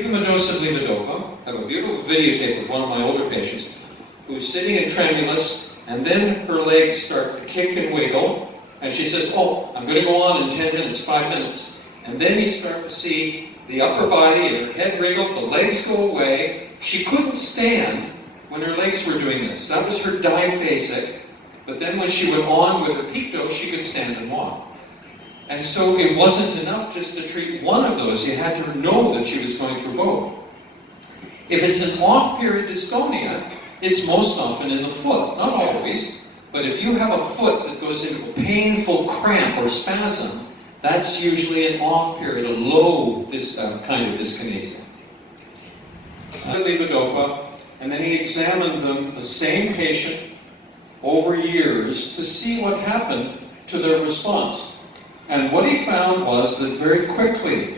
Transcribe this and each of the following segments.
Give them a dose of levodopa. I have a beautiful videotape of one of my older patients who's sitting in tremulous, and then her legs start to kick and wiggle, and she says, "Oh, I'm going to go on in 10 minutes, 5 minutes." And then you start to see the upper body, her head wriggle, the legs go away. She couldn't stand when her legs were doing this. That was her diphasic. But then when she went on with her peak dose, she could stand and walk. And so it wasn't enough just to treat one of those. You had to know that she was going through both. If it's an off-period dystonia, it's most often in the foot. Not always, but if you have a foot that goes into a painful cramp or spasm, that's usually an off-period, a low kind of dyskinesia. Levodopa, and then he examined them, the same patient, over years to see what happened to their response. And what he found was that very quickly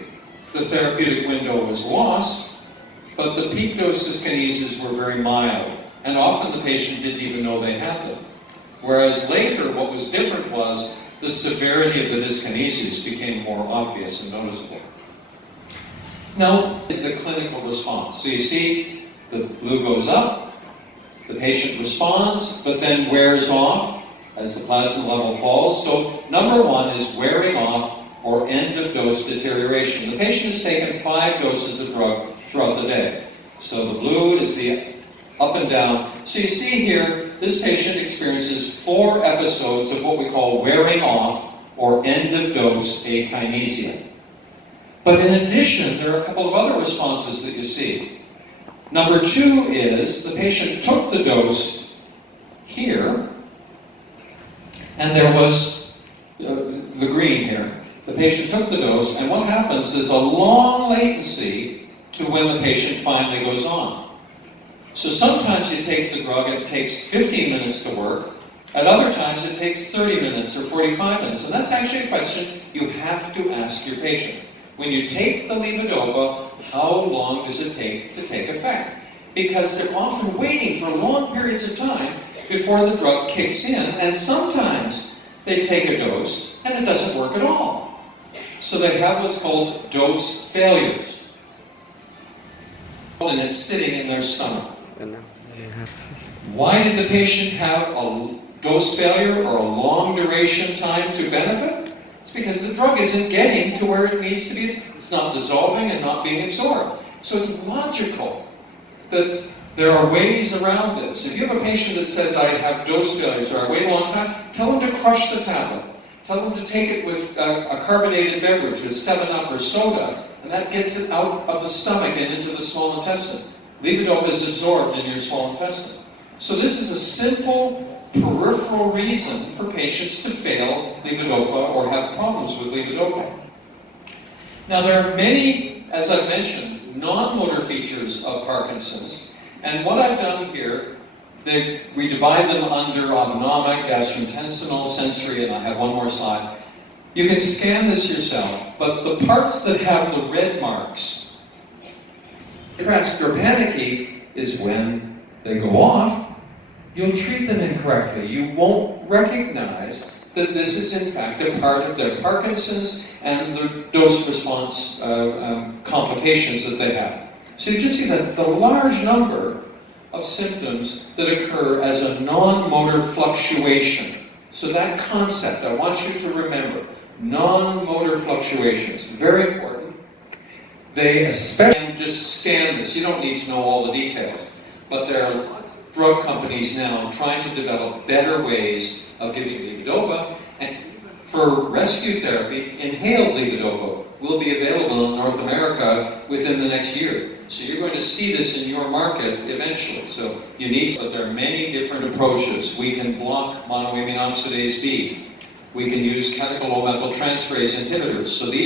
the therapeutic window was lost, but the peak dose dyskinesias were very mild, and often the patient didn't even know they had them. Whereas later, what was different was the severity of the dyskinesias became more obvious and noticeable. Now, is the clinical response. So you see, the blue goes up, the patient responds, but then wears off as the plasma level falls. So number one is wearing off or end of dose deterioration. The patient has taken 5 doses of drug throughout the day. So the blue is the up and down. So you see here, this patient experiences 4 episodes of what we call wearing off or end of dose akinesia. But in addition, there are a couple of other responses that you see. Number 2 is the patient took the dose here, and there was the green here. The patient took the dose, and what happens is a long latency to when the patient finally goes on. So sometimes you take the drug and it takes 15 minutes to work. At other times it takes 30 minutes or 45 minutes. And that's actually a question you have to ask your patient. When you take the levodopa, how long does it take to take effect? Because they're often waiting for long periods of time before the drug kicks in, and sometimes they take a dose and it doesn't work at all. So they have what's called dose failures. And it's sitting in their stomach. Why did the patient have a dose failure or a long duration time to benefit? It's because the drug isn't getting to where it needs to be. It's not dissolving and not being absorbed. So it's logical that there are ways around this. If you have a patient that says, "I have dose failures," or "I wait a long time," tell them to crush the tablet. Tell them to take it with a carbonated beverage, with 7-Up or soda, and that gets it out of the stomach and into the small intestine. Levodopa is absorbed in your small intestine. So this is a simple peripheral reason for patients to fail levodopa or have problems with levodopa. Now there are many, as I've mentioned, non-motor features of Parkinson's, and what I've done here, we divide them under autonomic, gastrointestinal, sensory, and I have one more slide. You can scan this yourself, but the parts that have the red marks, depressed or panicky, is when they go off, you'll treat them incorrectly. You won't recognize that this is in fact a part of their Parkinson's and the dose response complications that they have. So you just see that the large number of symptoms that occur as a non-motor fluctuation. So that concept, I want you to remember, non-motor fluctuations, very important. They especially just scan this. You don't need to know all the details, but there are drug companies now trying to develop better ways of giving levodopa, and for rescue therapy, inhaled levodopa will be available in North America within the next year. So you're going to see this in your market eventually. So you need, but there are many different approaches. We can block monoamine oxidase B. We can use catechol-O-methyltransferase inhibitors. So these